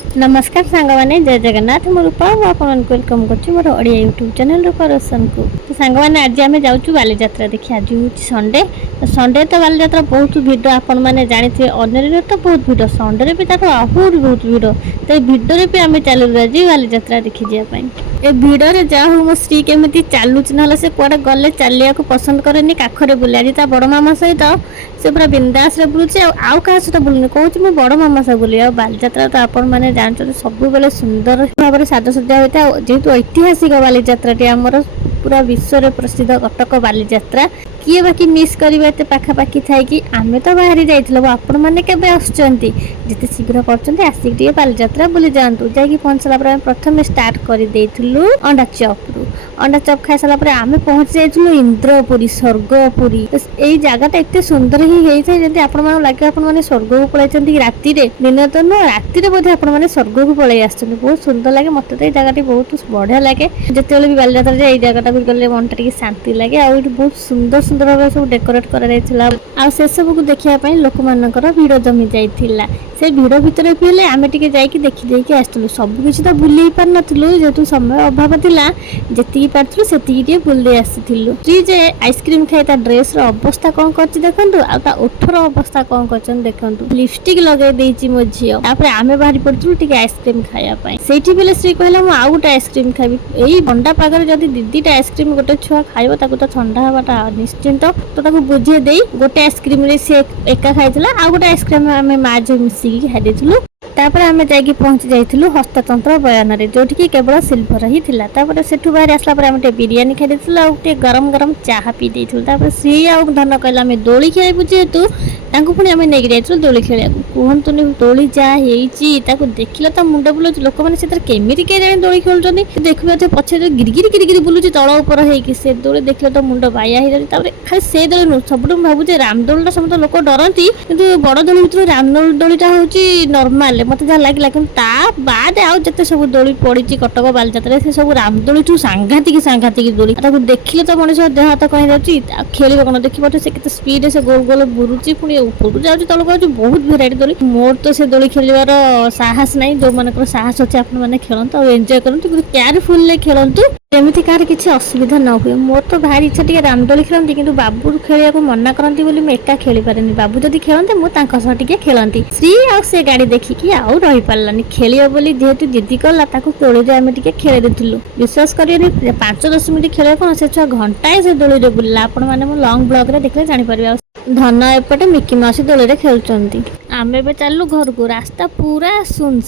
नमस्कार सांग मैंने जय जगन्नाथ मो रूपा वेलकम कर मोर ओडिया यूट्यूब चैनल रूपा रोशन को। तो सांग मैंने आज आम जाऊँ बालीजात्रा देखिए। आज हूँ संडे। तो संडे तो बालीजात्रा बहुत भिड़ आपण मैंने जानी अन्य तो बहुत भिड़ संडे भी आहरी बहुत भिड़। तो ये भिड़े भी आम चलू आज बालीजात्रा देखी जावाई। ए भिड़े जा हूँ मो स्त्री केमी चलुच ना से कौटे गले चलिया पसंद करेनि काखरे बुले। आज ता बड़ मामा सहित से पूरा बिंदास बुलूचे आउ क्या सहित बुलूनी कहूँ मो बड़ मामा सह बुले। बालीजात्रा तो आपण मैंने जानते सब बेले सुंदर भाव में साजसज्जा होता है। जेहेतु ऐतिहासिक बालीजात्राटी आमर पूरा विश्व प्रसिद्ध कटक बालीजात्रा किए बाकी मिस करवा एत पाखापाखि थाई कि आम तो बाहरी जाइल आपण मैंने केवे आसुचंती जिते शीघ्र करछंती आसिक टिके बालीजात्रा बुली जातु। जाकि पहुंचला पर प्रथम स्टार्ट कर देइथिलु अंडा चॉप रु। अंडा चॉप खाई सारा पर आम पहुंच जाइलु इंद्रपुरी स्वर्गपुरी। तो यही जगह एते सुंदर ही होता है जब आपण मन लगे आपण माने स्वर्ग को पळैछंती राति रे। दिन तो न राति रे बोधे आपण माने स्वर्ग को पळै आछंती। बहुत सुंदर लगे मते तो जगह बहुत बढ़िया लगे। जेतेबेले भी बालीजात्रा जाए जगह को गले मन टिके शांति लगे। आ बहुत सुंदर सुंदर भाव सब डेकोरेट कर से सब को देखा लोक मानकर भिड़ जमी जाइथिला। से भिड़ भितर भी आम टे जाकि देखी देखी आसलु सबकि तो बुले पार नथिलु जेहेतु समय अभाव थिला। जेतिकी पारथलु सेतिकी टे बुले आसीथिलु। जी जे आइसक्रीम खाई ता ड्रेस रो अवस्था कोन करछि देखंतु आ ता ओठर अवस्था कोन करछन देखंतु। लिपस्टिक लगे देछि मो झियो। तापर आमे बाहरी पड़थलु टिके आइसक्रीम खाया पई। सेठी बेले श्री कहला मु आउ गोटे आइसक्रीम खाबी। एई ठंडा पागर जदी दीदीटा आइसक्रीम गोटे छुआ खाइबो ताकू तो ठंडा हवाटा निश्चिंत। तो ताकू बुझे देई गोटे आइसक्रीम रे से एका खाइतला आ गोटे आइसक्रीम आमे मा जे मिसिकी खाइ देथिलु। तापर आमे जाइकी पहुंच जाइथिलु हस्ततंत्र बयान रे जोठी की केवल सिल्वर ही थिला। तापर सेठु बाहर आसला पर आमे बिरयानी खाइ देथिलु आ गोटे गरम गरम चाहा पी देथिलु। तापर सी आ धन कहला आमे दोली खेलाइबु जेहेतु तांको पुणी आमे नेगी जाइथिलु दोली खेलियाकु। कहंतुनी दोली जा हेइची ताको देखिला त मुंड बुलो लोक माने सेतर केमिति के जाने दोली खेलुचंदी। देखिबा ते पछे गिरगिरी गिरगिरी बुलुची तळ ऊपर हेइकी से दोली देखिला त मुंड बाया हे जाई। तापर खाली से दोली न सबटु भाबु जे रामदोलीटा समस्त लोक डरंती किंतु बड़ दोली भितर रामदोलीटा होउची नॉर्मल मते जा लागिला। किंतु ता बाद आउ जते सब दोली पड़ीची कटक बालीजात्रा से सब रामदोली ठू सांघातिक दोली ताको देखिले त मनुष्य देह हाथ कहि जाउची। खेलिबो कोन देखिबो से केते स्पीड से गोल गोल बुरुची पुणी ऊपर जाउची तळ जाउची बहुत भेराइटी दोली। मोर तो से दोली खेलिबार साहस नाही। जो मानकर साहस अछि आपन माने खेलंत और एन्जॉय करंतु केयरफुल ले खेलंतु एमती कार किसी असुविधा न हुए। मोर तो भारी इच्छा टे रामदोली खेलती किंतु बाबू खेलिया को मना करती बोली मैं एका खेली पारेनी। बाबू जदि खेलते मुझे खेलती। श्री आ से गाड़ी देखिकी आउ रही पारानी खेलियो बोली जेहेतु जिद्दी कला दोली आम टे खेल देलु। विश्वास करेंगे 5-10 मिनिट खेल कौन से छुआ घंटाए से दोली बुलला। आपण मैंने मो लंग ब्लॉग रे देखले जानि परिबे। धन एपटे मिकी माउसी दोली रे खेलुचंती। आमे बे चलु घर को रास्ता पूरा सुन